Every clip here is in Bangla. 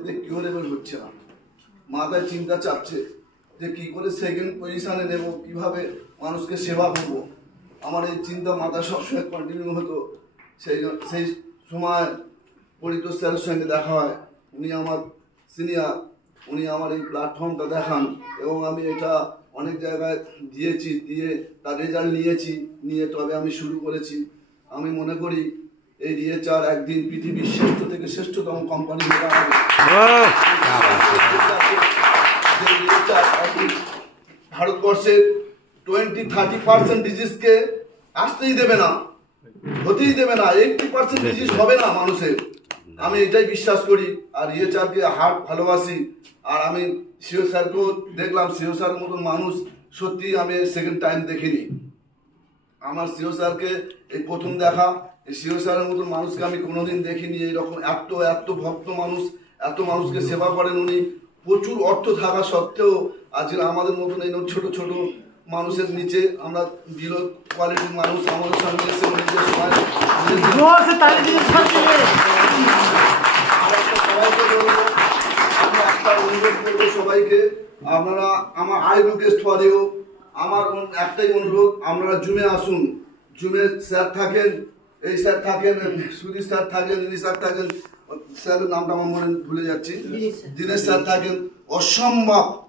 পরবর্তীতে কিউরেবল হচ্ছে না, মাথায় চিন্তা চাপছে যে কি করে সেকেন্ড পজিশনে নেব, কিভাবে মানুষকে সেবা করব। আমার এই চিন্তা মাথায় সবসময় কন্টিনিউ হতো। সেই সময় পরিতোষ স্যারের সঙ্গে দেখা হয়, উনি আমার সিনিয়র, উনি আমার এই প্ল্যাটফর্মটা দেখান এবং আমি এটা অনেক জায়গায় দিয়েছি, দিয়ে তার রেজাল্ট নিয়ে তবে আমি শুরু করেছি। আমি মনে করি এই রিয়েচার একদিন পৃথিবীর শ্রেষ্ঠ থেকে শ্রেষ্ঠতম কোম্পানি হবে। ভারতবর্ষের 20-30% ডিজিজকে আসতেই দেবে না, হতেই দেবে না, 80% ডিজিজ হবে না মানুষের। আমি এটাই বিশ্বাস করি আর রিয়েচারকে হার্ট ভালোবাসি। আর আমি সিও স্যারকেও দেখলাম, সিও স্যারের মতন মানুষ সত্যি আমি সেকেন্ড টাইম দেখিনি। আমার সিও স্যারকে এই প্রথম দেখা, এই সিও স্যারের মতন মানুষকে আমি কোনোদিন দেখিনি। এইরকম এত ভক্ত মানুষ, এত মানুষকে সেবা করেন উনি। প্রচুর অর্থ থাকা সত্ত্বেও আজকে আমাদের মতন এই ছোট ছোট মানুষের নিচে আমরা বিলো কোয়ালিটির মানুষ আমাদের সঙ্গে এসে নিজের সময় অনুরোধ করবো সবাইকে, আপনারা আমার আই রিকোয়েস্ট ফরেও আমার একটাই অনুরোধ, আপনারা জুমে আসুন। জুমে স্যার থাকেন, এই স্যার থাকেন, সুধীর স্যার থাকেন, ইনি স্যার থাকেন, স্যারের নামটা আমার মনে ভুলে যাচ্ছি, দীনেশ স্যার থাকেন।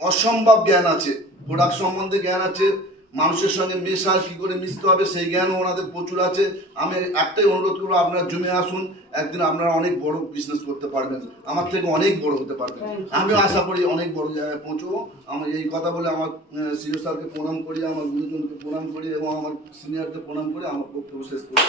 অসম্ভব জ্ঞান আছে, প্রোডাক্ট সম্বন্ধে জ্ঞান আছে, মানুষের সঙ্গে মেশা কি করে মিশতে হবে সেই জ্ঞানও ওনাদের প্রচুর আছে। আমি একটাই অনুরোধ করবো, আপনারা জমে আসুন, একদিন আপনারা অনেক বড় বিজনেস করতে পারবেন, আমার থেকে অনেক বড় হতে পারবেন। আমিও আশা করি অনেক বড় জায়গায় পৌঁছবো। আমি এই কথা বলে আমার সিও স্যারকে প্রণাম করি, আমার গুরুজনকে প্রণাম করি এবং আমার সিনিয়রকে প্রণাম করে আমার বক্তব্য শেষ করি।